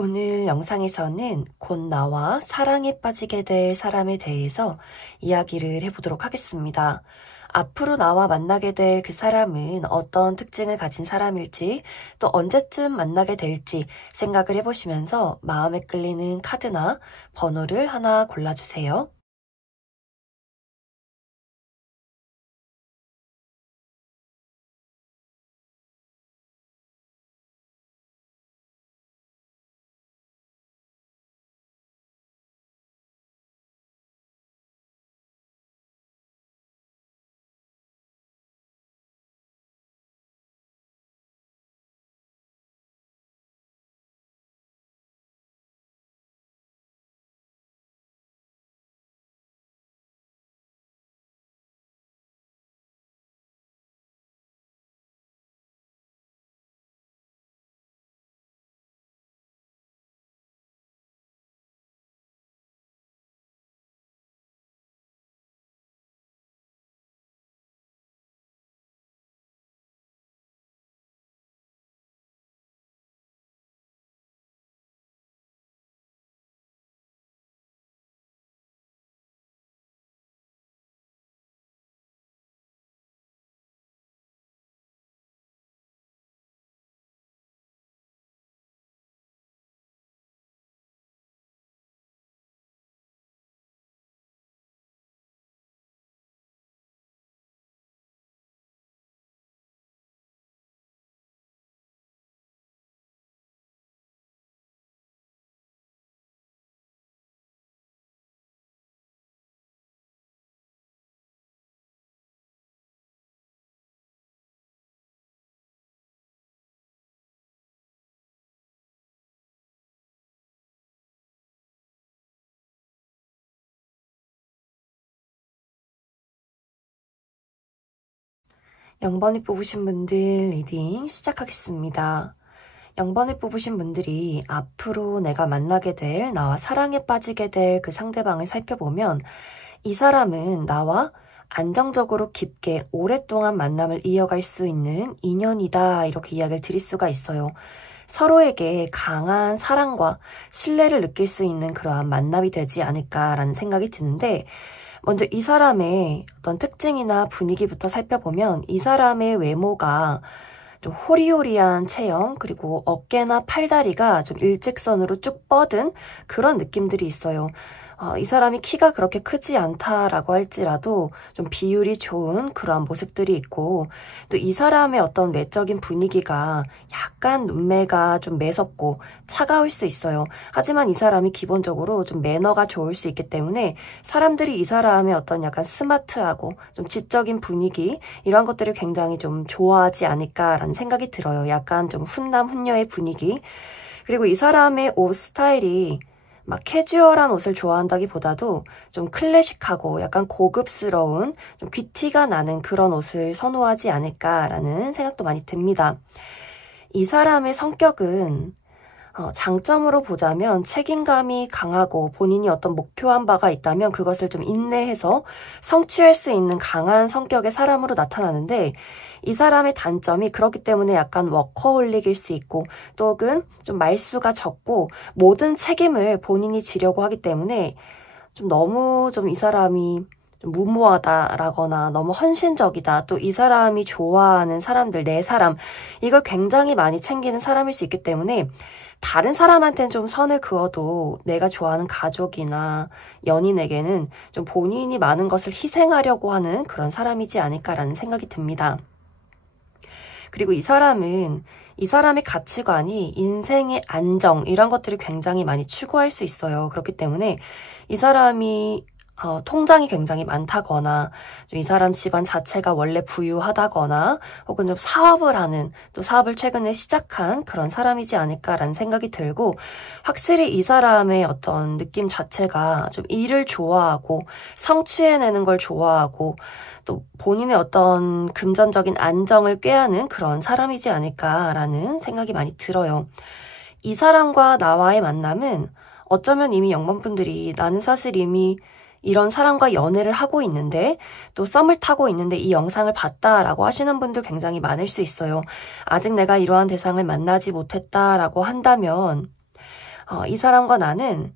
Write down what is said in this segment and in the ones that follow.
오늘 영상에서는 곧 나와 사랑에 빠지게 될 사람에 대해서 이야기를 해보도록 하겠습니다. 앞으로 나와 만나게 될 그 사람은 어떤 특징을 가진 사람일지, 또 언제쯤 만나게 될지 생각을 해보시면서 마음에 끌리는 카드나 번호를 하나 골라주세요. (0번을) 뽑으신 분들 리딩 시작하겠습니다. 0번을 뽑으신 분들이 앞으로 내가 만나게 될, 나와 사랑에 빠지게 될 그 상대방을 살펴보면 이 사람은 나와 안정적으로 깊게 오랫동안 만남을 이어갈 수 있는 인연이다, 이렇게 이야기를 드릴 수가 있어요. 서로에게 강한 사랑과 신뢰를 느낄 수 있는 그러한 만남이 되지 않을까라는 생각이 드는데, 먼저 이 사람의 어떤 특징이나 분위기부터 살펴보면 이 사람의 외모가 좀 호리호리한 체형, 그리고 어깨나 팔다리가 좀 일직선으로 쭉 뻗은 그런 느낌들이 있어요. 이 사람이 키가 그렇게 크지 않다라고 할지라도 좀 비율이 좋은 그런 모습들이 있고, 또 이 사람의 어떤 외적인 분위기가 약간 눈매가 좀 매섭고 차가울 수 있어요. 하지만 이 사람이 기본적으로 좀 매너가 좋을 수 있기 때문에 사람들이 이 사람의 어떤 약간 스마트하고 좀 지적인 분위기, 이런 것들을 굉장히 좀 좋아하지 않을까라는 생각이 들어요. 약간 좀 훈남 훈녀의 분위기. 그리고 이 사람의 옷 스타일이 막 캐주얼한 옷을 좋아한다기보다도 좀 클래식하고 약간 고급스러운, 좀 귀티가 나는 그런 옷을 선호하지 않을까라는 생각도 많이 듭니다. 이 사람의 성격은 장점으로 보자면 책임감이 강하고, 본인이 어떤 목표한 바가 있다면 그것을 좀 인내해서 성취할 수 있는 강한 성격의 사람으로 나타나는데, 이 사람의 단점이 그렇기 때문에 약간 워커홀릭일 수 있고, 또는 좀 말수가 적고 모든 책임을 본인이 지려고 하기 때문에 좀 너무 좀 이 사람이 좀 무모하다라거나 너무 헌신적이다, 또 이 사람이 좋아하는 사람들, 내 사람, 이걸 굉장히 많이 챙기는 사람일 수 있기 때문에 다른 사람한테는 좀 선을 그어도 내가 좋아하는 가족이나 연인에게는 좀 본인이 많은 것을 희생하려고 하는 그런 사람이지 않을까라는 생각이 듭니다. 그리고 이 사람은, 이 사람의 가치관이 인생의 안정, 이런 것들을 굉장히 많이 추구할 수 있어요. 그렇기 때문에 이 사람이 통장이 굉장히 많다거나, 좀 이 사람 집안 자체가 원래 부유하다거나, 혹은 좀 사업을 하는, 또 사업을 최근에 시작한 그런 사람이지 않을까라는 생각이 들고, 확실히 이 사람의 어떤 느낌 자체가 좀 일을 좋아하고 성취해내는 걸 좋아하고, 또 본인의 어떤 금전적인 안정을 꾀하는 그런 사람이지 않을까라는 생각이 많이 들어요. 이 사람과 나와의 만남은 어쩌면 이미 0번 분들이 나는 사실 이미 이런 사람과 연애를 하고 있는데, 또 썸을 타고 있는데 이 영상을 봤다라고 하시는 분들 굉장히 많을 수 있어요. 아직 내가 이러한 대상을 만나지 못했다라고 한다면 이 사람과 나는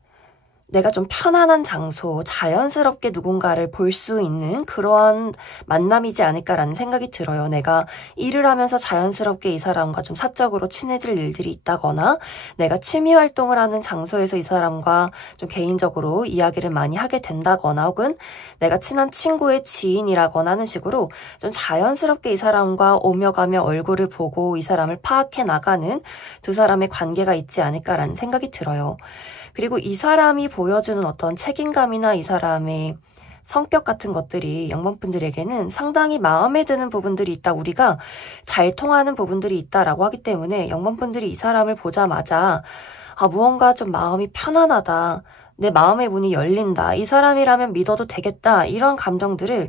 내가 좀 편안한 장소, 자연스럽게 누군가를 볼 수 있는 그러한 만남이지 않을까라는 생각이 들어요. 내가 일을 하면서 자연스럽게 이 사람과 좀 사적으로 친해질 일들이 있다거나 내가 취미 활동을 하는 장소에서 이 사람과 좀 개인적으로 이야기를 많이 하게 된다거나 혹은 내가 친한 친구의 지인이라거나 하는 식으로 좀 자연스럽게 이 사람과 오며 가며 얼굴을 보고 이 사람을 파악해 나가는 두 사람의 관계가 있지 않을까라는 생각이 들어요. 그리고 이 사람이 보여주는 어떤 책임감이나 이 사람의 성격 같은 것들이 0번분들에게는 상당히 마음에 드는 부분들이 있다. 우리가 잘 통하는 부분들이 있다라고 하기 때문에 0번분들이 이 사람을 보자마자 무언가 좀 마음이 편안하다. 내 마음의 문이 열린다. 이 사람이라면 믿어도 되겠다. 이런 감정들을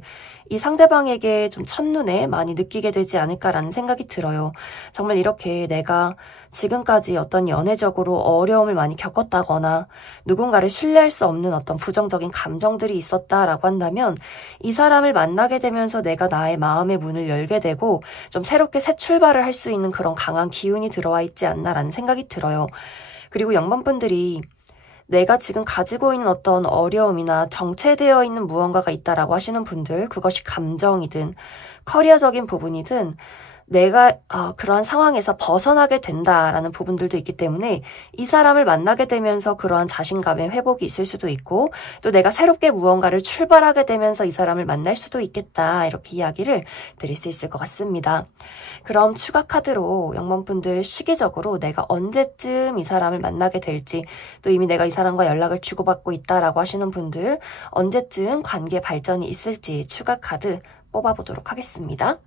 이 상대방에게 좀 첫눈에 많이 느끼게 되지 않을까라는 생각이 들어요. 정말 이렇게 내가 지금까지 어떤 연애적으로 어려움을 많이 겪었다거나 누군가를 신뢰할 수 없는 어떤 부정적인 감정들이 있었다라고 한다면 이 사람을 만나게 되면서 내가 나의 마음의 문을 열게 되고 좀 새롭게 새 출발을 할 수 있는 그런 강한 기운이 들어와 있지 않나라는 생각이 들어요. 그리고 0번분들이 내가 지금 가지고 있는 어떤 어려움이나 정체되어 있는 무언가가 있다라고 하시는 분들, 그것이 감정이든 커리어적인 부분이든 내가 그러한 상황에서 벗어나게 된다라는 부분들도 있기 때문에 이 사람을 만나게 되면서 그러한 자신감의 회복이 있을 수도 있고 또 내가 새롭게 무언가를 출발하게 되면서 이 사람을 만날 수도 있겠다 이렇게 이야기를 드릴 수 있을 것 같습니다. 그럼 추가 카드로 0번분들 시기적으로 내가 언제쯤 이 사람을 만나게 될지 또 이미 내가 이 사람과 연락을 주고받고 있다라고 하시는 분들 언제쯤 관계 발전이 있을지 추가 카드 뽑아보도록 하겠습니다.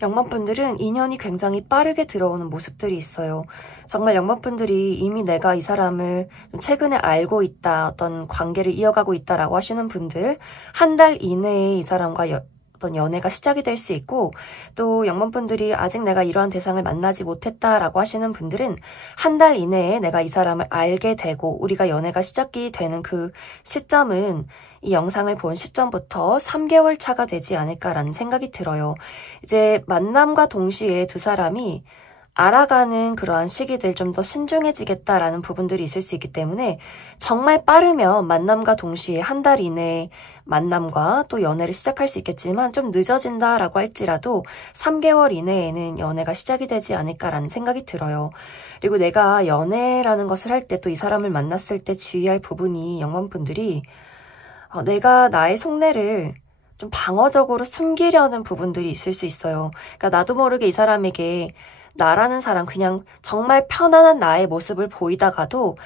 0번분들은 인연이 굉장히 빠르게 들어오는 모습들이 있어요. 정말 0번분들이 이미 내가 이 사람을 최근에 알고 있다, 어떤 관계를 이어가고 있다라고 하시는 분들, 한 달 이내에 이 사람과 어떤 연애가 시작이 될 수 있고 또 0번분들이 아직 내가 이러한 대상을 만나지 못했다라고 하시는 분들은 한 달 이내에 내가 이 사람을 알게 되고 우리가 연애가 시작이 되는 그 시점은 이 영상을 본 시점부터 3개월 차가 되지 않을까라는 생각이 들어요. 이제 만남과 동시에 두 사람이 알아가는 그러한 시기들 좀 더 신중해지겠다라는 부분들이 있을 수 있기 때문에 정말 빠르면 만남과 동시에 한 달 이내에 만남과 또 연애를 시작할 수 있겠지만 좀 늦어진다라고 할지라도 3개월 이내에는 연애가 시작이 되지 않을까라는 생각이 들어요. 그리고 내가 연애라는 것을 할 때 또 이 사람을 만났을 때 주의할 부분이 0번분들이 내가 나의 속내를 좀 방어적으로 숨기려는 부분들이 있을 수 있어요. 그러니까 나도 모르게 이 사람에게 나라는 사람 그냥 정말 편안한 나의 모습을 보이다가도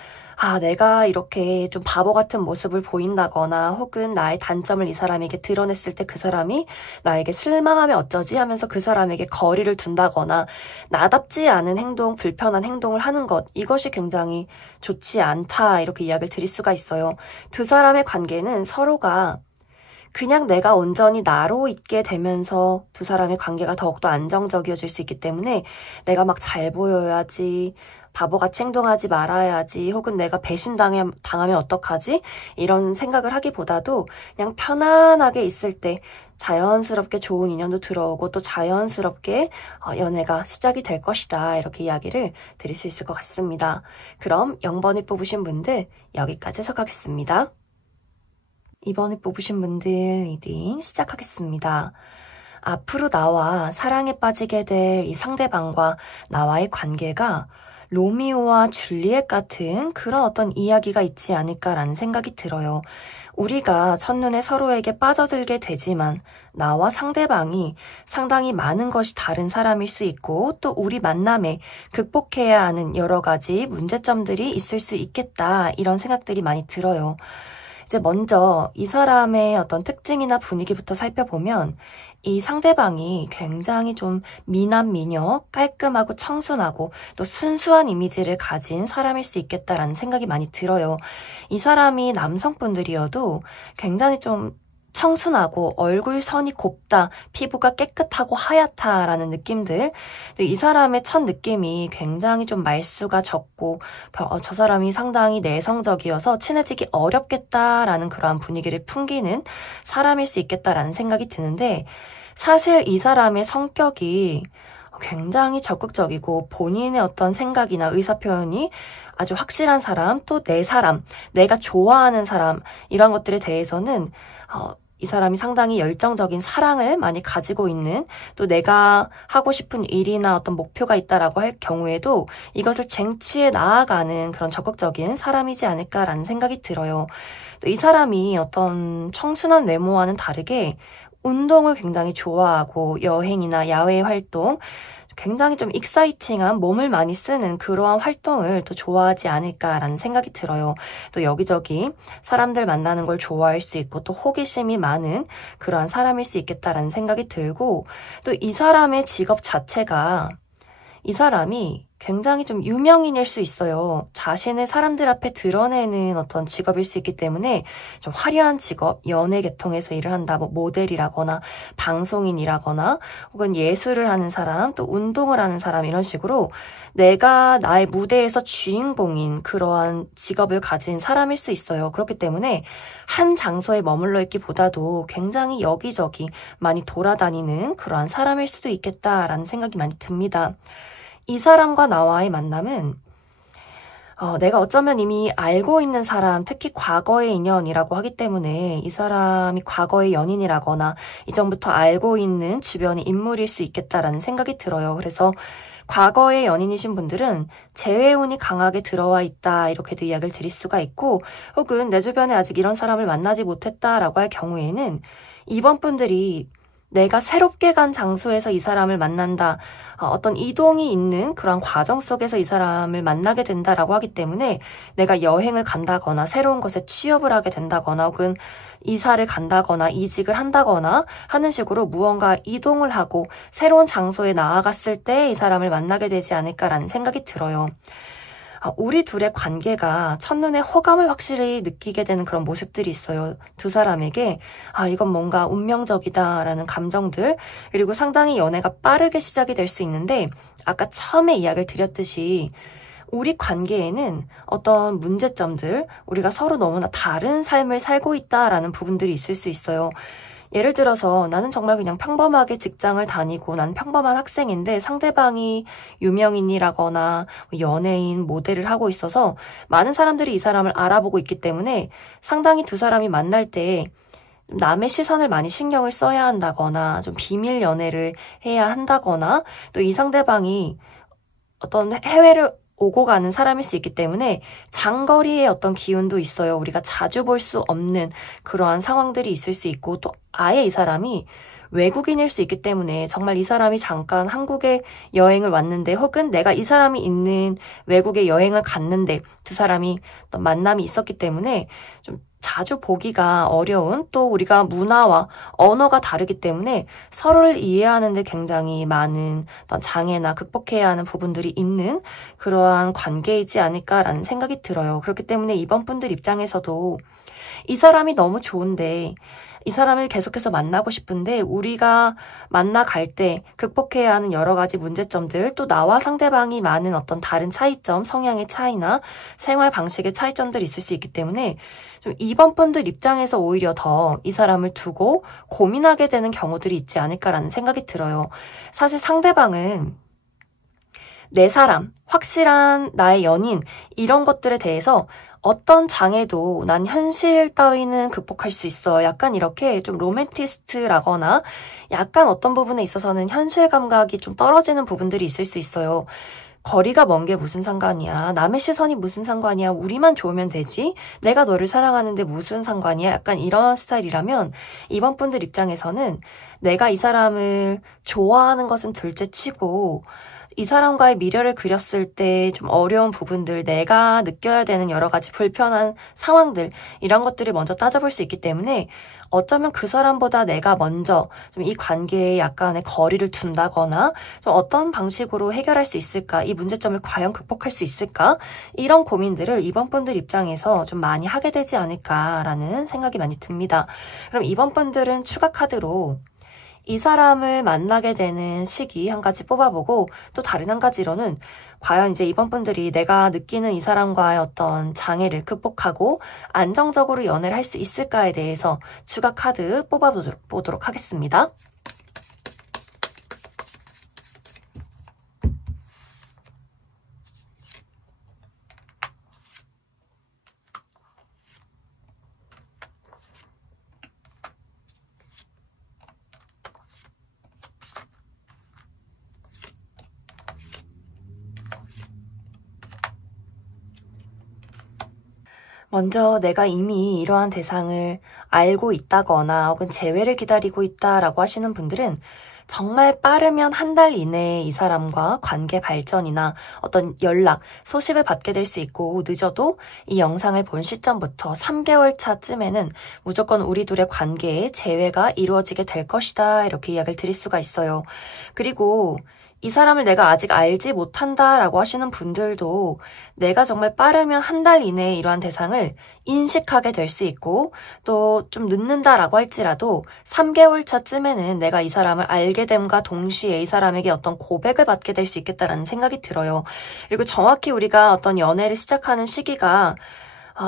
내가 이렇게 좀 바보 같은 모습을 보인다거나 혹은 나의 단점을 이 사람에게 드러냈을 때 그 사람이 나에게 실망하면 어쩌지 하면서 그 사람에게 거리를 둔다거나 나답지 않은 행동, 불편한 행동을 하는 것 이것이 굉장히 좋지 않다 이렇게 이야기를 드릴 수가 있어요. 두 사람의 관계는 서로가 그냥 내가 온전히 나로 있게 되면서 두 사람의 관계가 더욱더 안정적이어질 수 있기 때문에 내가 막 잘 보여야지, 바보같이 행동하지 말아야지, 혹은 내가 배신당하면 어떡하지? 이런 생각을 하기보다도 그냥 편안하게 있을 때 자연스럽게 좋은 인연도 들어오고 또 자연스럽게 연애가 시작이 될 것이다. 이렇게 이야기를 드릴 수 있을 것 같습니다. 그럼 0번을 뽑으신 분들 여기까지 해서 가겠습니다. 이번에 뽑으신 분들 리딩 시작하겠습니다. 앞으로 나와 사랑에 빠지게 될 이 상대방과 나와의 관계가 로미오와 줄리엣 같은 그런 어떤 이야기가 있지 않을까라는 생각이 들어요. 우리가 첫눈에 서로에게 빠져들게 되지만 나와 상대방이 상당히 많은 것이 다른 사람일 수 있고 또 우리 만남에 극복해야 하는 여러 가지 문제점들이 있을 수 있겠다 이런 생각들이 많이 들어요. 이제 먼저 이 사람의 어떤 특징이나 분위기부터 살펴보면 이 상대방이 굉장히 좀 미남 미녀, 깔끔하고 청순하고 또 순수한 이미지를 가진 사람일 수 있겠다라는 생각이 많이 들어요. 이 사람이 남성분들이어도 굉장히 좀 청순하고 얼굴선이 곱다, 피부가 깨끗하고 하얗다라는 느낌들. 이 사람의 첫 느낌이 굉장히 좀 말수가 적고 저 사람이 상당히 내성적이어서 친해지기 어렵겠다라는 그러한 분위기를 풍기는 사람일 수 있겠다라는 생각이 드는데, 사실 이 사람의 성격이 굉장히 적극적이고 본인의 어떤 생각이나 의사표현이 아주 확실한 사람, 또 내 사람, 내가 좋아하는 사람, 이런 것들에 대해서는 이 사람이 상당히 열정적인 사랑을 많이 가지고 있는, 또 내가 하고 싶은 일이나 어떤 목표가 있다라고 할 경우에도 이것을 쟁취해 나아가는 그런 적극적인 사람이지 않을까라는 생각이 들어요. 또 이 사람이 어떤 청순한 외모와는 다르게 운동을 굉장히 좋아하고 여행이나 야외 활동, 굉장히 좀 익사이팅한 몸을 많이 쓰는 그러한 활동을 또 좋아하지 않을까라는 생각이 들어요. 또 여기저기 사람들 만나는 걸 좋아할 수 있고 또 호기심이 많은 그러한 사람일 수 있겠다라는 생각이 들고, 또 이 사람의 직업 자체가, 이 사람이 굉장히 좀 유명인일 수 있어요. 자신을 사람들 앞에 드러내는 어떤 직업일 수 있기 때문에 좀 화려한 직업, 연예 계통에서 일을 한다, 뭐 모델이라거나 방송인이라거나 혹은 예술을 하는 사람, 또 운동을 하는 사람, 이런 식으로 내가 나의 무대에서 주인공인 그러한 직업을 가진 사람일 수 있어요. 그렇기 때문에 한 장소에 머물러 있기보다도 굉장히 여기저기 많이 돌아다니는 그러한 사람일 수도 있겠다라는 생각이 많이 듭니다. 이 사람과 나와의 만남은 내가 어쩌면 이미 알고 있는 사람, 특히 과거의 인연이라고 하기 때문에 이 사람이 과거의 연인이라거나 이전부터 알고 있는 주변의 인물일 수 있겠다라는 생각이 들어요. 그래서 과거의 연인이신 분들은 재회운이 강하게 들어와 있다, 이렇게도 이야기를 드릴 수가 있고, 혹은 내 주변에 아직 이런 사람을 만나지 못했다라고 할 경우에는 이번 분들이 내가 새롭게 간 장소에서 이 사람을 만난다, 어떤 이동이 있는 그런 과정 속에서 이 사람을 만나게 된다라고 하기 때문에 내가 여행을 간다거나 새로운 곳에 취업을 하게 된다거나 혹은 이사를 간다거나 이직을 한다거나 하는 식으로 무언가 이동을 하고 새로운 장소에 나아갔을 때 이 사람을 만나게 되지 않을까라는 생각이 들어요. 우리 둘의 관계가 첫눈에 호감을 확실히 느끼게 되는 그런 모습들이 있어요. 두 사람에게 이건 뭔가 운명적이다라는 감정들, 그리고 상당히 연애가 빠르게 시작이 될 수 있는데, 아까 처음에 이야기를 드렸듯이 우리 관계에는 어떤 문제점들, 우리가 서로 너무나 다른 삶을 살고 있다라는 부분들이 있을 수 있어요. 예를 들어서 나는 정말 그냥 평범하게 직장을 다니고 난 평범한 학생인데 상대방이 유명인이라거나 연예인, 모델을 하고 있어서 많은 사람들이 이 사람을 알아보고 있기 때문에 상당히 두 사람이 만날 때 남의 시선을 많이 신경을 써야 한다거나 좀 비밀 연애를 해야 한다거나, 또 이 상대방이 어떤 해외를 오고 가는 사람일 수 있기 때문에 장거리의 어떤 기운도 있어요. 우리가 자주 볼 수 없는 그러한 상황들이 있을 수 있고, 또 아예 이 사람이 외국인일 수 있기 때문에 정말 이 사람이 잠깐 한국에 여행을 왔는데, 혹은 내가 이 사람이 있는 외국에 여행을 갔는데 두 사람이 어떤 만남이 있었기 때문에 좀 자주 보기가 어려운, 또 우리가 문화와 언어가 다르기 때문에 서로를 이해하는 데 굉장히 많은 어떤 장애나 극복해야 하는 부분들이 있는 그러한 관계이지 않을까라는 생각이 들어요. 그렇기 때문에 이번 분들 입장에서도 이 사람이 너무 좋은데, 이 사람을 계속해서 만나고 싶은데 우리가 만나갈 때 극복해야 하는 여러 가지 문제점들, 또 나와 상대방이 많은 어떤 다른 차이점, 성향의 차이나 생활 방식의 차이점들이 있을 수 있기 때문에 좀 이번 분들 입장에서 오히려 더 이 사람을 두고 고민하게 되는 경우들이 있지 않을까라는 생각이 들어요. 사실 상대방은 내 사람, 확실한 나의 연인, 이런 것들에 대해서 어떤 장애도 난 현실 따위는 극복할 수 있어, 약간 이렇게 좀 로맨티스트라거나 약간 어떤 부분에 있어서는 현실 감각이 좀 떨어지는 부분들이 있을 수 있어요. 거리가 먼 게 무슨 상관이야, 남의 시선이 무슨 상관이야, 우리만 좋으면 되지, 내가 너를 사랑하는데 무슨 상관이야, 약간 이런 스타일이라면 이번 분들 입장에서는 내가 이 사람을 좋아하는 것은 둘째치고 이 사람과의 미래를 그렸을 때 좀 어려운 부분들, 내가 느껴야 되는 여러 가지 불편한 상황들, 이런 것들을 먼저 따져볼 수 있기 때문에 어쩌면 그 사람보다 내가 먼저 좀 이 관계에 약간의 거리를 둔다거나 좀 어떤 방식으로 해결할 수 있을까? 이 문제점을 과연 극복할 수 있을까? 이런 고민들을 이번 분들 입장에서 좀 많이 하게 되지 않을까라는 생각이 많이 듭니다. 그럼 이번 분들은 추가 카드로 이 사람을 만나게 되는 시기 한 가지 뽑아보고 또 다른 한 가지로는 과연 이제 이번 분들이 내가 느끼는 이 사람과의 어떤 장애를 극복하고 안정적으로 연애를 할 수 있을까에 대해서 추가 카드 뽑아보도록 하겠습니다. 먼저 내가 이미 이러한 대상을 알고 있다거나 혹은 재회를 기다리고 있다라고 하시는 분들은 정말 빠르면 한 달 이내에 이 사람과 관계 발전이나 어떤 연락, 소식을 받게 될 수 있고 늦어도 이 영상을 본 시점부터 3개월 차쯤에는 무조건 우리 둘의 관계에 재회가 이루어지게 될 것이다 이렇게 이야기를 드릴 수가 있어요. 그리고 이 사람을 내가 아직 알지 못한다라고 하시는 분들도 내가 정말 빠르면 한 달 이내에 이러한 대상을 인식하게 될 수 있고 또 좀 늦는다라고 할지라도 3개월 차쯤에는 내가 이 사람을 알게 됨과 동시에 이 사람에게 어떤 고백을 받게 될 수 있겠다라는 생각이 들어요. 그리고 정확히 우리가 어떤 연애를 시작하는 시기가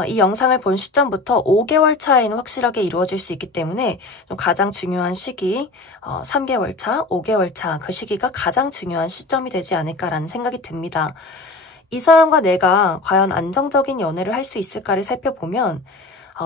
이 영상을 본 시점부터 5개월 차에는 확실하게 이루어질 수 있기 때문에 좀 가장 중요한 시기, 3개월 차, 5개월 차 그 시기가 가장 중요한 시점이 되지 않을까라는 생각이 듭니다. 이 사람과 내가 과연 안정적인 연애를 할 수 있을까를 살펴보면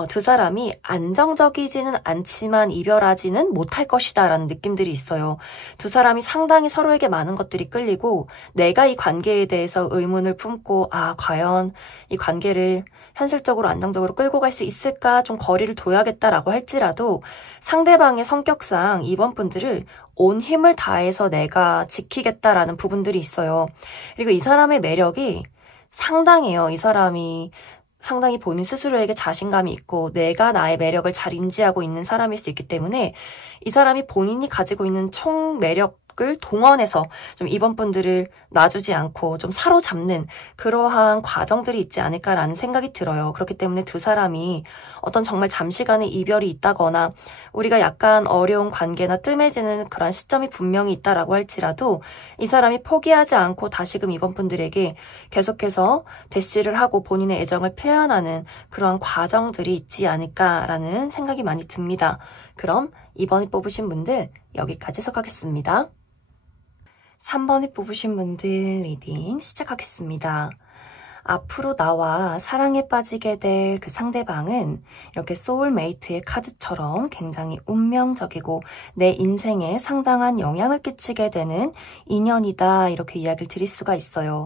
두 사람이 안정적이지는 않지만 이별하지는 못할 것이다 라는 느낌들이 있어요. 두 사람이 상당히 서로에게 많은 것들이 끌리고 내가 이 관계에 대해서 의문을 품고 과연 이 관계를 현실적으로 안정적으로 끌고 갈 수 있을까 좀 거리를 둬야겠다라고 할지라도 상대방의 성격상 이번 분들을 온 힘을 다해서 내가 지키겠다라는 부분들이 있어요. 그리고 이 사람의 매력이 상당해요. 이 사람이 상당히 본인 스스로에게 자신감이 있고 내가 나의 매력을 잘 인지하고 있는 사람일 수 있기 때문에 이 사람이 본인이 가지고 있는 총 매력을 동원해서 좀 이번 분들을 놔주지 않고 좀 사로잡는 그러한 과정들이 있지 않을까라는 생각이 들어요. 그렇기 때문에 두 사람이 어떤 정말 잠시간의 이별이 있다거나 우리가 약간 어려운 관계나 뜸해지는 그런 시점이 분명히 있다라고 할지라도 이 사람이 포기하지 않고 다시금 이번 분들에게 계속해서 대시를 하고 본인의 애정을 표현하는 그러한 과정들이 있지 않을까라는 생각이 많이 듭니다. 그럼 2번이 뽑으신 분들 여기까지 해석하겠습니다. 3번이 뽑으신 분들 리딩 시작하겠습니다. 앞으로 나와 사랑에 빠지게 될 그 상대방은 이렇게 소울메이트의 카드처럼 굉장히 운명적이고 내 인생에 상당한 영향을 끼치게 되는 인연이다 이렇게 이야기를 드릴 수가 있어요.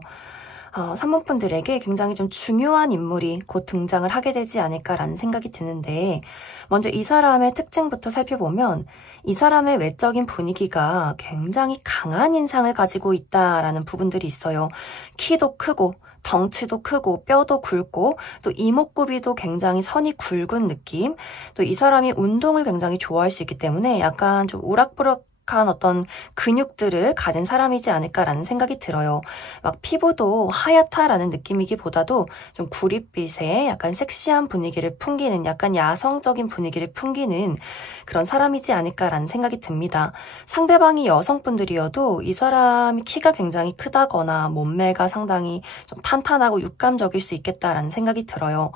3번 분들에게 굉장히 좀 중요한 인물이 곧 등장을 하게 되지 않을까라는 생각이 드는데 먼저 이 사람의 특징부터 살펴보면 이 사람의 외적인 분위기가 굉장히 강한 인상을 가지고 있다라는 부분들이 있어요. 키도 크고 덩치도 크고 뼈도 굵고 또 이목구비도 굉장히 선이 굵은 느낌 또 이 사람이 운동을 굉장히 좋아할 수 있기 때문에 약간 좀 우락부락 어떤 근육들을 가진 사람이지 않을까라는 생각이 들어요. 막 피부도 하얗다라는 느낌이기보다도 좀 구릿빛의 약간 섹시한 분위기를 풍기는 약간 야성적인 분위기를 풍기는 그런 사람이지 않을까라는 생각이 듭니다. 상대방이 여성분들이어도 이 사람이 키가 굉장히 크다거나 몸매가 상당히 좀 탄탄하고 육감적일 수 있겠다라는 생각이 들어요.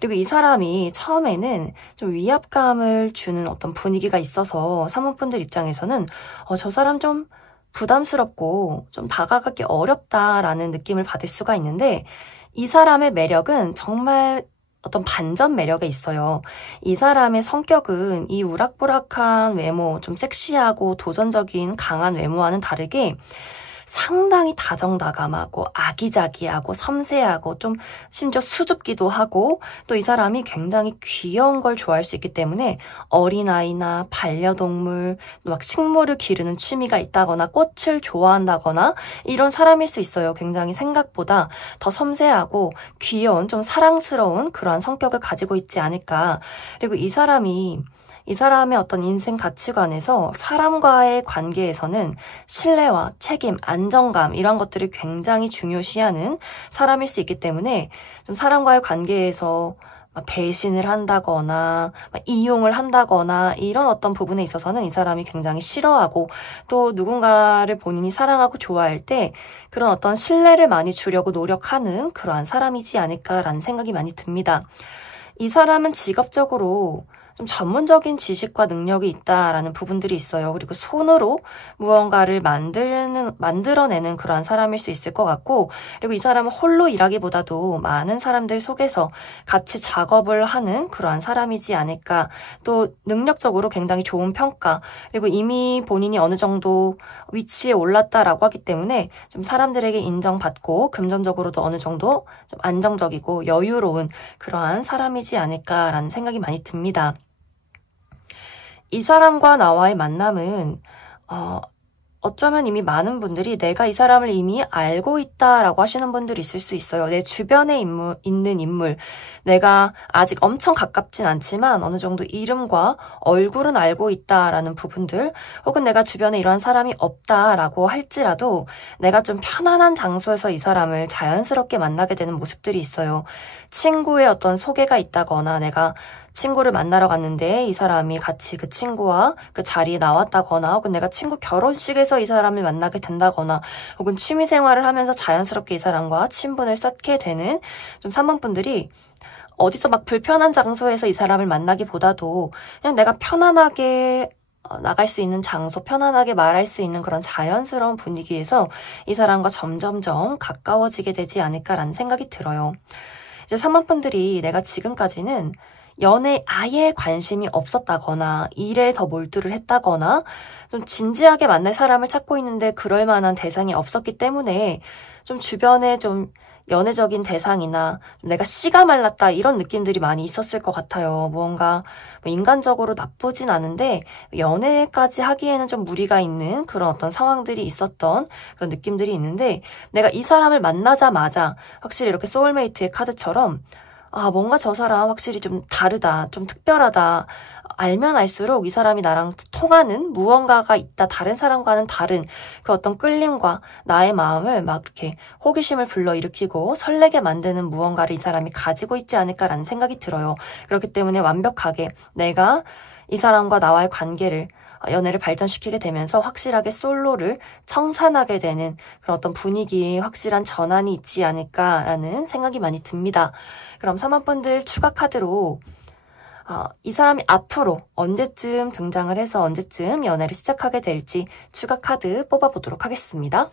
그리고 이 사람이 처음에는 좀 위압감을 주는 어떤 분위기가 있어서 사모분들 입장에서는 저 사람 좀 부담스럽고 좀 다가가기 어렵다라는 느낌을 받을 수가 있는데 이 사람의 매력은 정말 어떤 반전 매력에 있어요. 이 사람의 성격은 이 우락부락한 외모, 좀 섹시하고 도전적인 강한 외모와는 다르게 상당히 다정다감하고 아기자기하고 섬세하고 좀 심지어 수줍기도 하고 또 이 사람이 굉장히 귀여운 걸 좋아할 수 있기 때문에 어린아이나 반려동물, 막 식물을 기르는 취미가 있다거나 꽃을 좋아한다거나 이런 사람일 수 있어요. 굉장히 생각보다 더 섬세하고 귀여운 좀 사랑스러운 그러한 성격을 가지고 있지 않을까. 그리고 이 사람이 이 사람의 어떤 인생 가치관에서 사람과의 관계에서는 신뢰와 책임, 안정감 이런 것들을 굉장히 중요시하는 사람일 수 있기 때문에 좀 사람과의 관계에서 배신을 한다거나 이용을 한다거나 이런 어떤 부분에 있어서는 이 사람이 굉장히 싫어하고 또 누군가를 본인이 사랑하고 좋아할 때 그런 어떤 신뢰를 많이 주려고 노력하는 그러한 사람이지 않을까라는 생각이 많이 듭니다. 이 사람은 직업적으로 좀 전문적인 지식과 능력이 있다라는 부분들이 있어요. 그리고 손으로 무언가를 만들어내는 그러한 사람일 수 있을 것 같고, 그리고 이 사람은 홀로 일하기보다도 많은 사람들 속에서 같이 작업을 하는 그러한 사람이지 않을까. 또 능력적으로 굉장히 좋은 평가, 그리고 이미 본인이 어느 정도 위치에 올랐다라고 하기 때문에 좀 사람들에게 인정받고 금전적으로도 어느 정도 좀 안정적이고 여유로운 그러한 사람이지 않을까라는 생각이 많이 듭니다. 이 사람과 나와의 만남은 어쩌면 이미 많은 분들이 내가 이 사람을 이미 알고 있다라고 하시는 분들이 있을 수 있어요. 내 주변에 있는 인물, 내가 아직 엄청 가깝진 않지만 어느 정도 이름과 얼굴은 알고 있다라는 부분들, 혹은 내가 주변에 이러한 사람이 없다라고 할지라도 내가 좀 편안한 장소에서 이 사람을 자연스럽게 만나게 되는 모습들이 있어요. 친구의 어떤 소개가 있다거나 내가 친구를 만나러 갔는데 이 사람이 같이 그 친구와 그 자리에 나왔다거나, 혹은 내가 친구 결혼식에서 이 사람을 만나게 된다거나, 혹은 취미생활을 하면서 자연스럽게 이 사람과 친분을 쌓게 되는 좀 3번 분들이 어디서 막 불편한 장소에서 이 사람을 만나기보다도 그냥 내가 편안하게 나갈 수 있는 장소, 편안하게 말할 수 있는 그런 자연스러운 분위기에서 이 사람과 점점점 가까워지게 되지 않을까라는 생각이 들어요. 이제 3번 분들이 내가 지금까지는 연애에 아예 관심이 없었다거나 일에 더 몰두를 했다거나 좀 진지하게 만날 사람을 찾고 있는데 그럴 만한 대상이 없었기 때문에 좀 주변에 좀 연애적인 대상이나 내가 씨가 말랐다 이런 느낌들이 많이 있었을 것 같아요. 무언가 인간적으로 나쁘진 않은데 연애까지 하기에는 좀 무리가 있는 그런 어떤 상황들이 있었던 그런 느낌들이 있는데, 내가 이 사람을 만나자마자 확실히 이렇게 소울메이트의 카드처럼 뭔가 저 사람 확실히 좀 다르다, 좀 특별하다. 알면 알수록 이 사람이 나랑 통하는 무언가가 있다. 다른 사람과는 다른 그 어떤 끌림과 나의 마음을 막 이렇게 호기심을 불러일으키고 설레게 만드는 무언가를 이 사람이 가지고 있지 않을까라는 생각이 들어요. 그렇기 때문에 완벽하게 내가 이 사람과 나와의 관계를 연애를 발전시키게 되면서 확실하게 솔로를 청산하게 되는 그런 어떤 분위기에 확실한 전환이 있지 않을까라는 생각이 많이 듭니다. 그럼 3번 분들 추가 카드로 이 사람이 앞으로 언제쯤 등장을 해서 언제쯤 연애를 시작하게 될지 추가 카드 뽑아보도록 하겠습니다.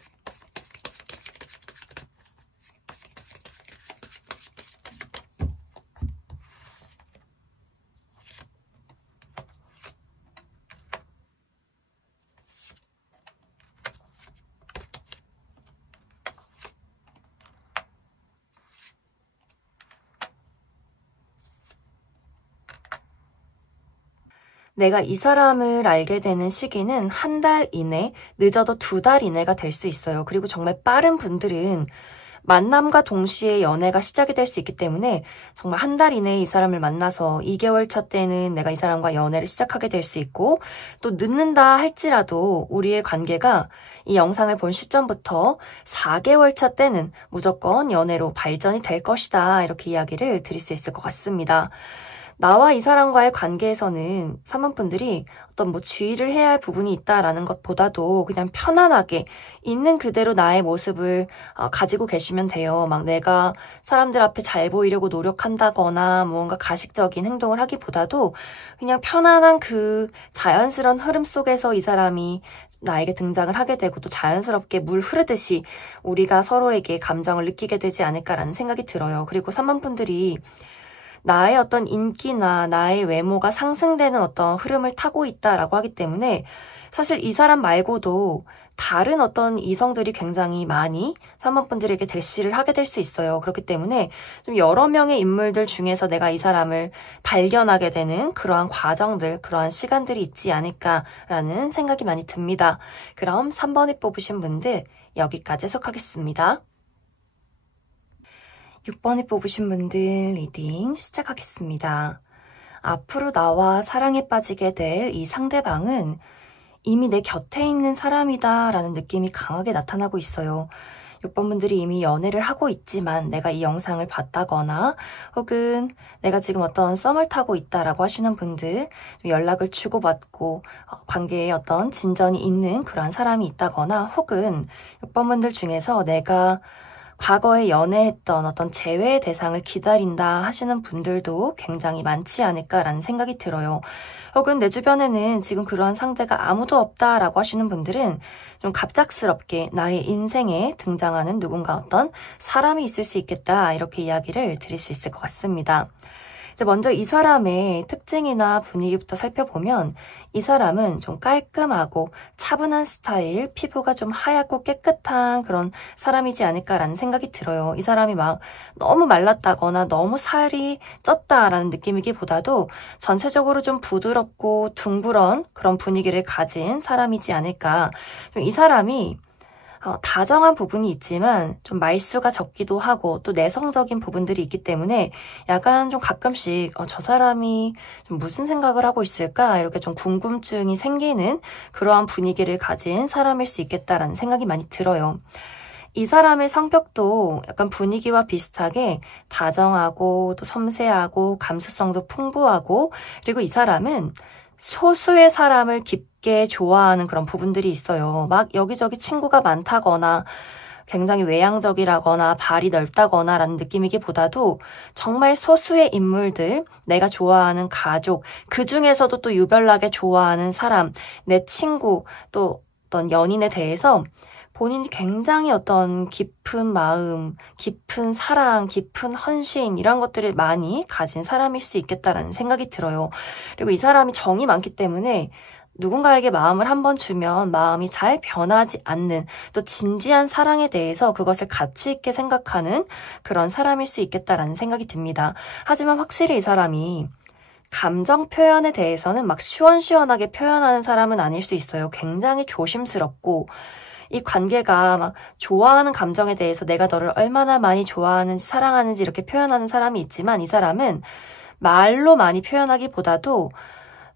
내가 이 사람을 알게 되는 시기는 1달 이내, 늦어도 2달 이내가 될 수 있어요. 그리고 정말 빠른 분들은 만남과 동시에 연애가 시작이 될 수 있기 때문에 정말 1달 이내에 이 사람을 만나서 2개월 차 때는 내가 이 사람과 연애를 시작하게 될 수 있고, 또 늦는다 할지라도 우리의 관계가 이 영상을 본 시점부터 4개월 차 때는 무조건 연애로 발전이 될 것이다. 이렇게 이야기를 드릴 수 있을 것 같습니다. 나와 이 사람과의 관계에서는 3번 분들이 어떤 주의를 해야 할 부분이 있다라는 것보다도 그냥 편안하게 있는 그대로 나의 모습을 가지고 계시면 돼요. 막 내가 사람들 앞에 잘 보이려고 노력한다거나 무언가 가식적인 행동을 하기보다도 그냥 편안한 그 자연스러운 흐름 속에서 이 사람이 나에게 등장을 하게 되고 또 자연스럽게 물 흐르듯이 우리가 서로에게 감정을 느끼게 되지 않을까라는 생각이 들어요. 그리고 3번 분들이 나의 어떤 인기나 나의 외모가 상승되는 어떤 흐름을 타고 있다라고 하기 때문에 사실 이 사람 말고도 다른 어떤 이성들이 굉장히 많이 3번 분들에게 대시를 하게 될 수 있어요. 그렇기 때문에 좀 여러 명의 인물들 중에서 내가 이 사람을 발견하게 되는 그러한 과정들, 그러한 시간들이 있지 않을까라는 생각이 많이 듭니다. 그럼 3번에 뽑으신 분들 여기까지 해석하겠습니다. 6번에 뽑으신 분들 리딩 시작하겠습니다. 앞으로 나와 사랑에 빠지게 될 이 상대방은 이미 내 곁에 있는 사람이다라는 느낌이 강하게 나타나고 있어요. 6번 분들이 이미 연애를 하고 있지만 내가 이 영상을 봤다거나 혹은 내가 지금 어떤 썸을 타고 있다라고 하시는 분들, 연락을 주고받고 관계에 어떤 진전이 있는 그러한 사람이 있다거나 혹은 6번 분들 중에서 내가 과거에 연애했던 어떤 재회의 대상을 기다린다 하시는 분들도 굉장히 많지 않을까라는 생각이 들어요. 혹은 내 주변에는 지금 그러한 상대가 아무도 없다라고 하시는 분들은 좀 갑작스럽게 나의 인생에 등장하는 누군가 어떤 사람이 있을 수 있겠다, 이렇게 이야기를 드릴 수 있을 것 같습니다. 이제 먼저 이 사람의 특징이나 분위기부터 살펴보면 이 사람은 좀 깔끔하고 차분한 스타일, 피부가 좀 하얗고 깨끗한 그런 사람이지 않을까라는 생각이 들어요. 이 사람이 막 너무 말랐다거나 너무 살이 쪘다라는 느낌이기보다도 전체적으로 좀 부드럽고 둥그런 그런 분위기를 가진 사람이지 않을까. 이 사람이 다정한 부분이 있지만 좀 말수가 적기도 하고 또 내성적인 부분들이 있기 때문에 약간 좀 가끔씩 저 사람이 좀 무슨 생각을 하고 있을까, 이렇게 좀 궁금증이 생기는 그러한 분위기를 가진 사람일 수 있겠다라는 생각이 많이 들어요. 이 사람의 성격도 약간 분위기와 비슷하게 다정하고 또 섬세하고 감수성도 풍부하고, 그리고 이 사람은 소수의 사람을 깊게 좋아하는 그런 부분들이 있어요. 막 여기저기 친구가 많다거나 굉장히 외향적이라거나 발이 넓다거나 라는 느낌이기보다도 정말 소수의 인물들, 내가 좋아하는 가족, 그 중에서도 또 유별나게 좋아하는 사람, 내 친구, 또 어떤 연인에 대해서 본인이 굉장히 어떤 깊은 마음, 깊은 사랑, 깊은 헌신, 이런 것들을 많이 가진 사람일 수 있겠다라는 생각이 들어요. 그리고 이 사람이 정이 많기 때문에 누군가에게 마음을 한번 주면 마음이 잘 변하지 않는, 또 진지한 사랑에 대해서 그것을 가치 있게 생각하는 그런 사람일 수 있겠다라는 생각이 듭니다. 하지만 확실히 이 사람이 감정 표현에 대해서는 막 시원시원하게 표현하는 사람은 아닐 수 있어요. 굉장히 조심스럽고, 이 관계가 막 좋아하는 감정에 대해서 내가 너를 얼마나 많이 좋아하는지 사랑하는지 이렇게 표현하는 사람이 있지만, 이 사람은 말로 많이 표현하기보다도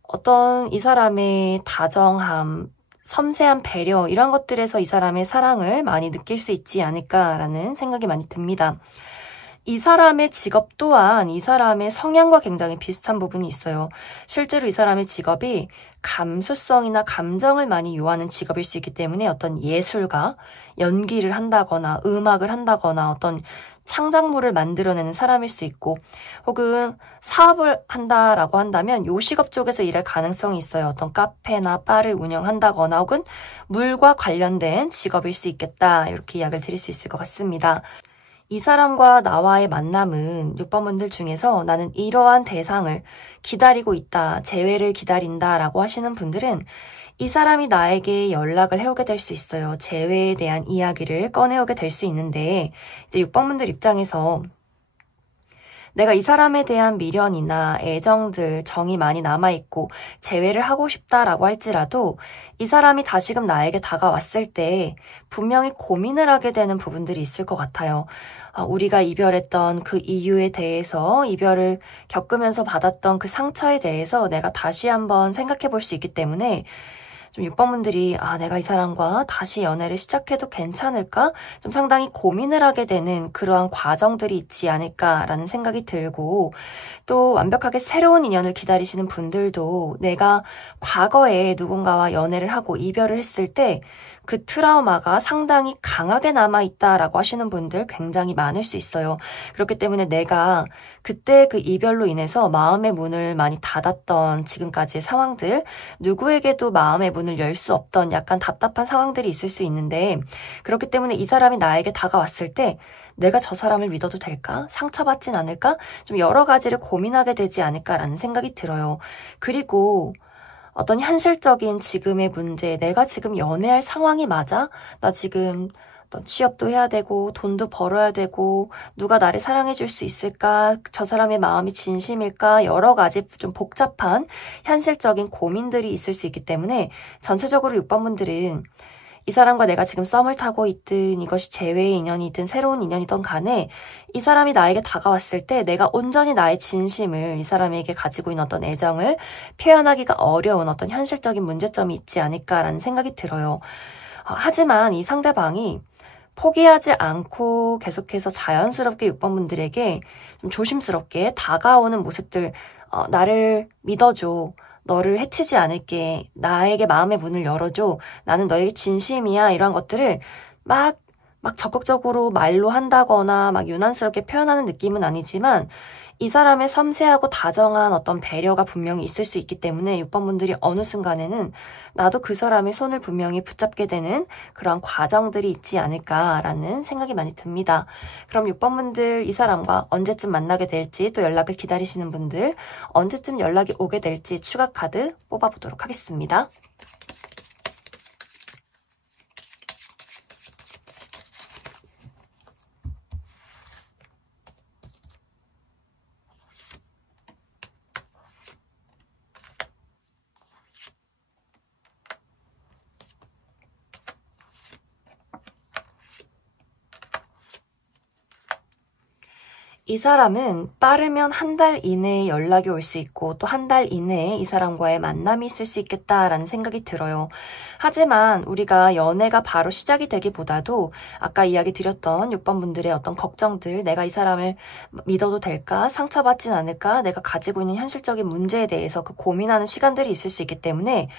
어떤 이 사람의 다정함, 섬세한 배려, 이런 것들에서 이 사람의 사랑을 많이 느낄 수 있지 않을까라는 생각이 많이 듭니다. 이 사람의 직업 또한 이 사람의 성향과 굉장히 비슷한 부분이 있어요. 실제로 이 사람의 직업이 감수성이나 감정을 많이 요하는 직업일 수 있기 때문에 어떤 예술가, 연기를 한다거나 음악을 한다거나 어떤 창작물을 만들어내는 사람일 수 있고, 혹은 사업을 한다라고 한다면 요식업 쪽에서 일할 가능성이 있어요. 어떤 카페나 바를 운영한다거나 혹은 물과 관련된 직업일 수 있겠다, 이렇게 이야기를 드릴 수 있을 것 같습니다. 이 사람과 나와의 만남은 6번 분들 중에서 나는 이러한 대상을 기다리고 있다, 재회를 기다린다 라고 하시는 분들은 이 사람이 나에게 연락을 해오게 될 수 있어요. 재회에 대한 이야기를 꺼내오게 될 수 있는데, 이제 6번 분들 입장에서 내가 이 사람에 대한 미련이나 애정들, 정이 많이 남아있고 재회를 하고 싶다라고 할지라도 이 사람이 다시금 나에게 다가왔을 때 분명히 고민을 하게 되는 부분들이 있을 것 같아요. 우리가 이별했던 그 이유에 대해서, 이별을 겪으면서 받았던 그 상처에 대해서 내가 다시 한번 생각해 볼 수 있기 때문에 좀 6번 분들이 내가 이 사람과 다시 연애를 시작해도 괜찮을까? 좀 상당히 고민을 하게 되는 그러한 과정들이 있지 않을까라는 생각이 들고, 또 완벽하게 새로운 인연을 기다리시는 분들도 내가 과거에 누군가와 연애를 하고 이별을 했을 때 그 트라우마가 상당히 강하게 남아있다라고 하시는 분들 굉장히 많을 수 있어요. 그렇기 때문에 내가 그때 그 이별로 인해서 마음의 문을 많이 닫았던 지금까지의 상황들, 누구에게도 마음의 문을 열 수 없던 약간 답답한 상황들이 있을 수 있는데, 그렇기 때문에 이 사람이 나에게 다가왔을 때 내가 저 사람을 믿어도 될까? 상처받진 않을까? 좀 여러 가지를 고민하게 되지 않을까라는 생각이 들어요. 그리고 어떤 현실적인 지금의 문제, 내가 지금 연애할 상황이 맞아? 나 지금 취업도 해야 되고 돈도 벌어야 되고 누가 나를 사랑해 줄 수 있을까? 저 사람의 마음이 진심일까? 여러 가지 좀 복잡한 현실적인 고민들이 있을 수 있기 때문에 전체적으로 6번 분들은 이 사람과 내가 지금 썸을 타고 있든 이것이 재회의 인연이든 새로운 인연이든 간에 이 사람이 나에게 다가왔을 때 내가 온전히 나의 진심을 이 사람에게 가지고 있는 어떤 애정을 표현하기가 어려운 어떤 현실적인 문제점이 있지 않을까라는 생각이 들어요. 하지만 이 상대방이 포기하지 않고 계속해서 자연스럽게 6번 분들에게 좀 조심스럽게 다가오는 모습들, 나를 믿어줘. 너를 해치지 않을게. 나에게 마음의 문을 열어줘. 나는 너에게 진심이야. 이러한 것들을 막 적극적으로 말로 한다거나 막 유난스럽게 표현하는 느낌은 아니지만 이 사람의 섬세하고 다정한 어떤 배려가 분명히 있을 수 있기 때문에 6번 분들이 어느 순간에는 나도 그 사람의 손을 분명히 붙잡게 되는 그런 과정들이 있지 않을까라는 생각이 많이 듭니다. 그럼 6번 분들 이 사람과 언제쯤 만나게 될지 또 연락을 기다리시는 분들 언제쯤 연락이 오게 될지 추가 카드 뽑아보도록 하겠습니다. 이 사람은 빠르면 한 달 이내에 연락이 올 수 있고 또 한 달 이내에 이 사람과의 만남이 있을 수 있겠다라는 생각이 들어요. 하지만 우리가 연애가 바로 시작이 되기보다도 아까 이야기 드렸던 6번 분들의 어떤 걱정들, 내가 이 사람을 믿어도 될까? 상처받진 않을까? 내가 가지고 있는 현실적인 문제에 대해서 그 고민하는 시간들이 있을 수 있기 때문에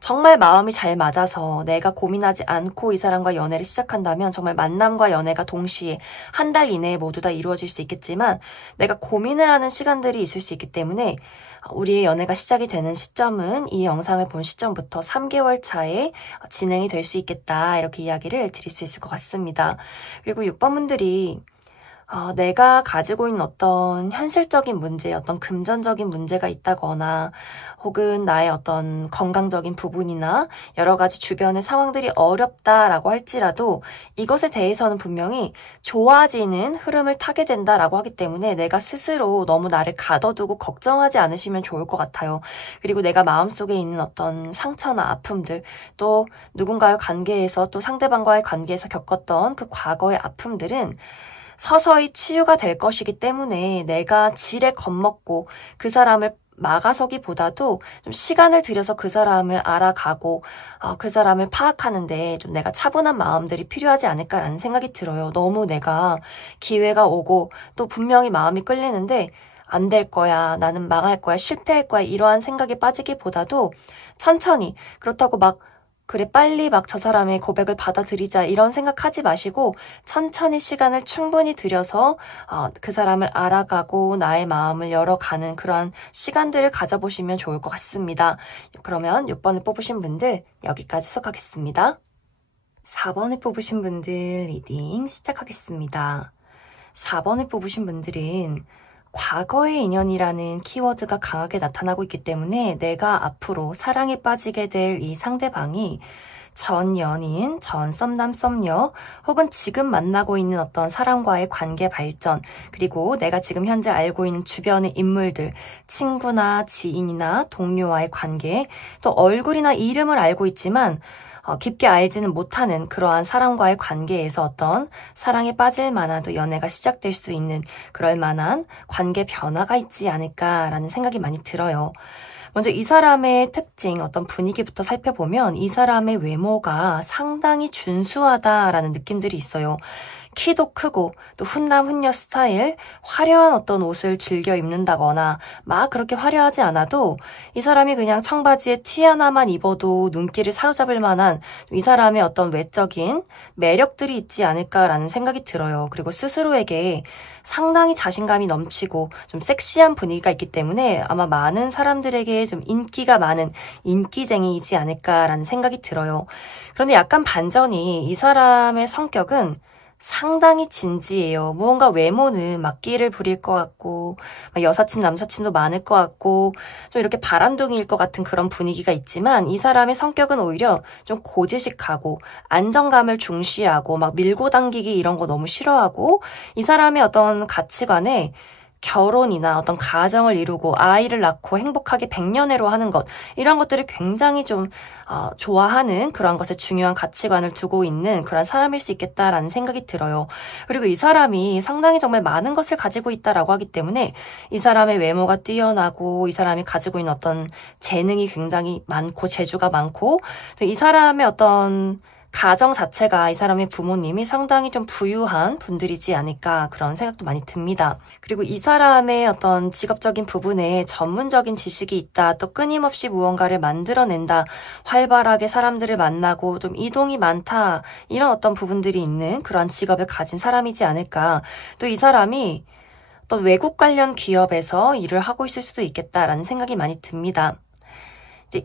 정말 마음이 잘 맞아서 내가 고민하지 않고 이 사람과 연애를 시작한다면 정말 만남과 연애가 동시에 한 달 이내에 모두 다 이루어질 수 있겠지만 내가 고민을 하는 시간들이 있을 수 있기 때문에 우리의 연애가 시작이 되는 시점은 이 영상을 본 시점부터 3개월 차에 진행이 될 수 있겠다 이렇게 이야기를 드릴 수 있을 것 같습니다. 그리고 6번 분들이 내가 가지고 있는 어떤 현실적인 문제, 어떤 금전적인 문제가 있다거나 혹은 나의 어떤 건강적인 부분이나 여러 가지 주변의 상황들이 어렵다라고 할지라도 이것에 대해서는 분명히 좋아지는 흐름을 타게 된다라고 하기 때문에 내가 스스로 너무 나를 가둬두고 걱정하지 않으시면 좋을 것 같아요. 그리고 내가 마음속에 있는 어떤 상처나 아픔들 또 누군가의 관계에서 또 상대방과의 관계에서 겪었던 그 과거의 아픔들은 서서히 치유가 될 것이기 때문에 내가 지레 겁먹고 그 사람을 막아서기보다도 좀 시간을 들여서 그 사람을 알아가고 그 사람을 파악하는데 좀 내가 차분한 마음들이 필요하지 않을까라는 생각이 들어요. 너무 내가 기회가 오고 또 분명히 마음이 끌리는데 안 될 거야, 나는 망할 거야, 실패할 거야 이러한 생각에 빠지기보다도 천천히 그렇다고 막 그래 빨리 막 저 사람의 고백을 받아들이자 이런 생각하지 마시고 천천히 시간을 충분히 들여서 그 사람을 알아가고 나의 마음을 열어가는 그러한 시간들을 가져보시면 좋을 것 같습니다. 그러면 6번을 뽑으신 분들 여기까지 해석하겠습니다. 4번을 뽑으신 분들 리딩 시작하겠습니다. 4번을 뽑으신 분들은 과거의 인연이라는 키워드가 강하게 나타나고 있기 때문에 내가 앞으로 사랑에 빠지게 될 이 상대방이 전 연인, 전 썸남, 썸녀 혹은 지금 만나고 있는 어떤 사람과의 관계 발전 그리고 내가 지금 현재 알고 있는 주변의 인물들, 친구나 지인이나 동료와의 관계 또 얼굴이나 이름을 알고 있지만 깊게 알지는 못하는 그러한 사람과의 관계에서 어떤 사랑에 빠질 만한 또 연애가 시작될 수 있는 그럴 만한 관계 변화가 있지 않을까라는 생각이 많이 들어요. 먼저 이 사람의 특징, 어떤 분위기부터 살펴보면 이 사람의 외모가 상당히 준수하다라는 느낌들이 있어요. 키도 크고 또 훈남 훈녀 스타일, 화려한 어떤 옷을 즐겨 입는다거나 막 그렇게 화려하지 않아도 이 사람이 그냥 청바지에 티 하나만 입어도 눈길을 사로잡을 만한 이 사람의 어떤 외적인 매력들이 있지 않을까라는 생각이 들어요. 그리고 스스로에게 상당히 자신감이 넘치고 좀 섹시한 분위기가 있기 때문에 아마 많은 사람들에게 좀 인기가 많은 인기쟁이이지 않을까라는 생각이 들어요. 그런데 약간 반전이 이 사람의 성격은 상당히 진지해요. 무언가 외모는 막 끼를 부릴 것 같고 여사친 남사친도 많을 것 같고 좀 이렇게 바람둥이일 것 같은 그런 분위기가 있지만 이 사람의 성격은 오히려 좀 고지식하고 안정감을 중시하고 막 밀고 당기기 이런 거 너무 싫어하고 이 사람의 어떤 가치관에 결혼이나 어떤 가정을 이루고 아이를 낳고 행복하게 백년해로 하는 것, 이런 것들을 굉장히 좀 좋아하는 그런 것에 중요한 가치관을 두고 있는 그런 사람일 수 있겠다라는 생각이 들어요. 그리고 이 사람이 상당히 정말 많은 것을 가지고 있다라고 하기 때문에 이 사람의 외모가 뛰어나고 이 사람이 가지고 있는 어떤 재능이 굉장히 많고 재주가 많고 또 이 사람의 어떤 가정 자체가 이 사람의 부모님이 상당히 좀 부유한 분들이지 않을까 그런 생각도 많이 듭니다. 그리고 이 사람의 어떤 직업적인 부분에 전문적인 지식이 있다. 또 끊임없이 무언가를 만들어낸다. 활발하게 사람들을 만나고 좀 이동이 많다. 이런 어떤 부분들이 있는 그런 직업을 가진 사람이지 않을까. 또 이 사람이 어떤 외국 관련 기업에서 일을 하고 있을 수도 있겠다라는 생각이 많이 듭니다.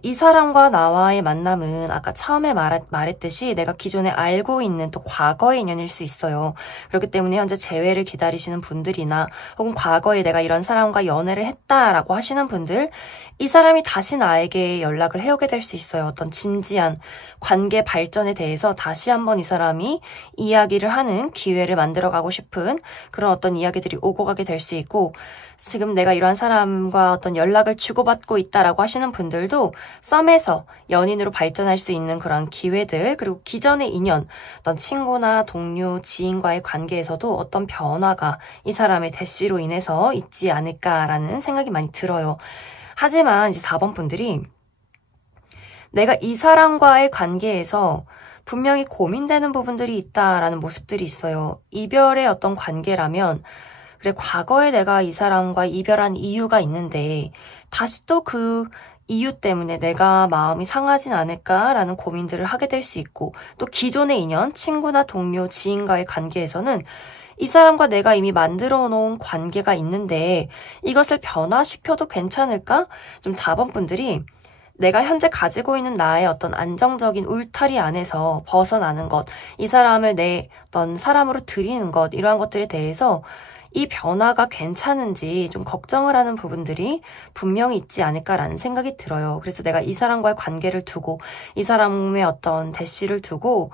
이 사람과 나와의 만남은 아까 처음에 말했듯이 내가 기존에 알고 있는 또 과거의 인연일 수 있어요. 그렇기 때문에 현재 재회를 기다리시는 분들이나 혹은 과거에 내가 이런 사람과 연애를 했다라고 하시는 분들, 이 사람이 다시 나에게 연락을 해오게 될 수 있어요. 어떤 진지한 관계 발전에 대해서 다시 한번 이 사람이 이야기를 하는 기회를 만들어가고 싶은 그런 어떤 이야기들이 오고 가게 될 수 있고, 지금 내가 이러한 사람과 어떤 연락을 주고받고 있다라고 하시는 분들도 썸에서 연인으로 발전할 수 있는 그런 기회들, 그리고 기존의 인연, 어떤 친구나 동료, 지인과의 관계에서도 어떤 변화가 이 사람의 대시로 인해서 있지 않을까라는 생각이 많이 들어요. 하지만 이제 4번 분들이 내가 이 사람과의 관계에서 분명히 고민되는 부분들이 있다라는 모습들이 있어요. 이별의 어떤 관계라면 그래, 과거에 내가 이 사람과 이별한 이유가 있는데 다시 또 그 이유 때문에 내가 마음이 상하진 않을까라는 고민들을 하게 될 수 있고, 또 기존의 인연, 친구나 동료, 지인과의 관계에서는 이 사람과 내가 이미 만들어 놓은 관계가 있는데 이것을 변화시켜도 괜찮을까? 좀 4번 분들이 내가 현재 가지고 있는 나의 어떤 안정적인 울타리 안에서 벗어나는 것, 이 사람을 내 어떤 사람으로 들이는 것, 이러한 것들에 대해서 이 변화가 괜찮은지 좀 걱정을 하는 부분들이 분명히 있지 않을까라는 생각이 들어요. 그래서 내가 이 사람과의 관계를 두고 이 사람의 어떤 대시를 두고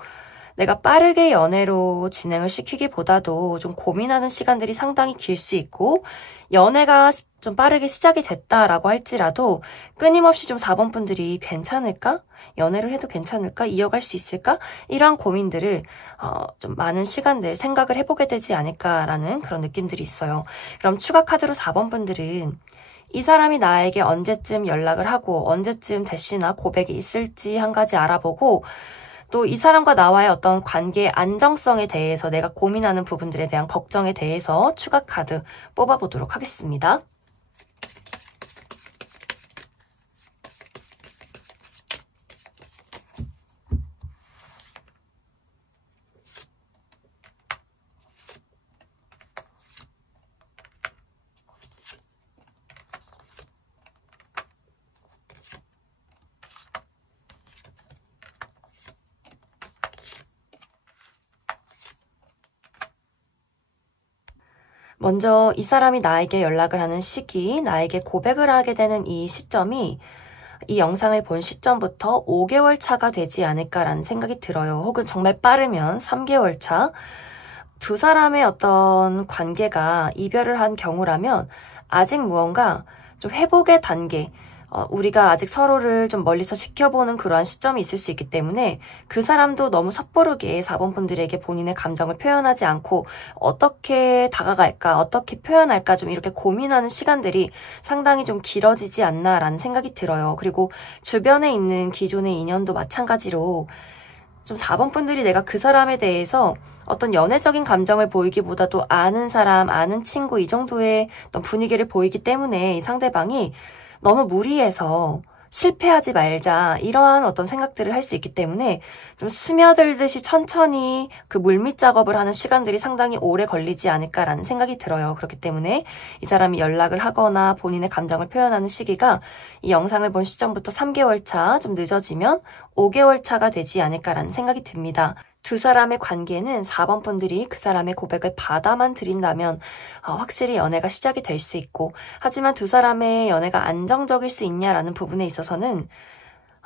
내가 빠르게 연애로 진행을 시키기보다도 좀 고민하는 시간들이 상당히 길 수 있고, 연애가 좀 빠르게 시작이 됐다라고 할지라도 끊임없이 좀 4번 분들이 괜찮을까? 연애를 해도 괜찮을까? 이어갈 수 있을까? 이러한 고민들을 좀 많은 시간들 생각을 해보게 되지 않을까라는 그런 느낌들이 있어요. 그럼 추가 카드로 4번 분들은 이 사람이 나에게 언제쯤 연락을 하고 언제쯤 대시나 고백이 있을지 한 가지 알아보고, 또 이 사람과 나와의 어떤 관계의 안정성에 대해서 내가 고민하는 부분들에 대한 걱정에 대해서 추가 카드 뽑아보도록 하겠습니다. 먼저 이 사람이 나에게 연락을 하는 시기, 나에게 고백을 하게 되는 이 시점이 이 영상을 본 시점부터 5개월 차가 되지 않을까라는 생각이 들어요. 혹은 정말 빠르면 3개월 차. 두 사람의 어떤 관계가 이별을 한 경우라면 아직 무언가 좀 회복의 단계, 우리가 아직 서로를 좀 멀리서 지켜보는 그러한 시점이 있을 수 있기 때문에 그 사람도 너무 섣부르게 4번 분들에게 본인의 감정을 표현하지 않고 어떻게 다가갈까, 어떻게 표현할까 좀 이렇게 고민하는 시간들이 상당히 좀 길어지지 않나라는 생각이 들어요. 그리고 주변에 있는 기존의 인연도 마찬가지로 좀 4번 분들이 내가 그 사람에 대해서 어떤 연애적인 감정을 보이기보다도 아는 사람, 아는 친구 이 정도의 어떤 분위기를 보이기 때문에 이 상대방이 너무 무리해서 실패하지 말자 이러한 어떤 생각들을 할 수 있기 때문에 좀 스며들듯이 천천히 그 물밑 작업을 하는 시간들이 상당히 오래 걸리지 않을까라는 생각이 들어요. 그렇기 때문에 이 사람이 연락을 하거나 본인의 감정을 표현하는 시기가 이 영상을 본 시점부터 3개월 차, 좀 늦어지면 5개월 차가 되지 않을까라는 생각이 듭니다. 두 사람의 관계는 4번 분들이 그 사람의 고백을 받아만 들인다면 확실히 연애가 시작이 될 수 있고, 하지만 두 사람의 연애가 안정적일 수 있냐라는 부분에 있어서는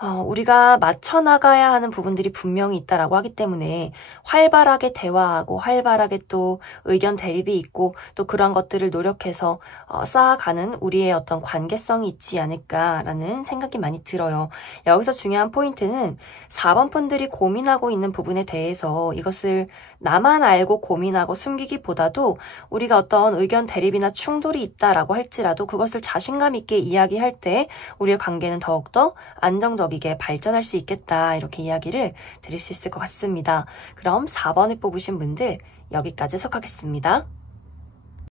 우리가 맞춰 나가야 하는 부분들이 분명히 있다라고 하기 때문에 활발하게 대화하고 활발하게 또 의견 대립이 있고 또 그런 것들을 노력해서 쌓아가는 우리의 어떤 관계성이 있지 않을까라는 생각이 많이 들어요. 여기서 중요한 포인트는 4번 분들이 고민하고 있는 부분에 대해서 이것을 나만 알고 고민하고 숨기기보다도 우리가 어떤 의견 대립이나 충돌이 있다라고 할지라도 그것을 자신감 있게 이야기할 때 우리의 관계는 더욱더 안정적이게 발전할 수 있겠다, 이렇게 이야기를 드릴 수 있을 것 같습니다. 그럼 4번을 뽑으신 분들 여기까지 해석하겠습니다.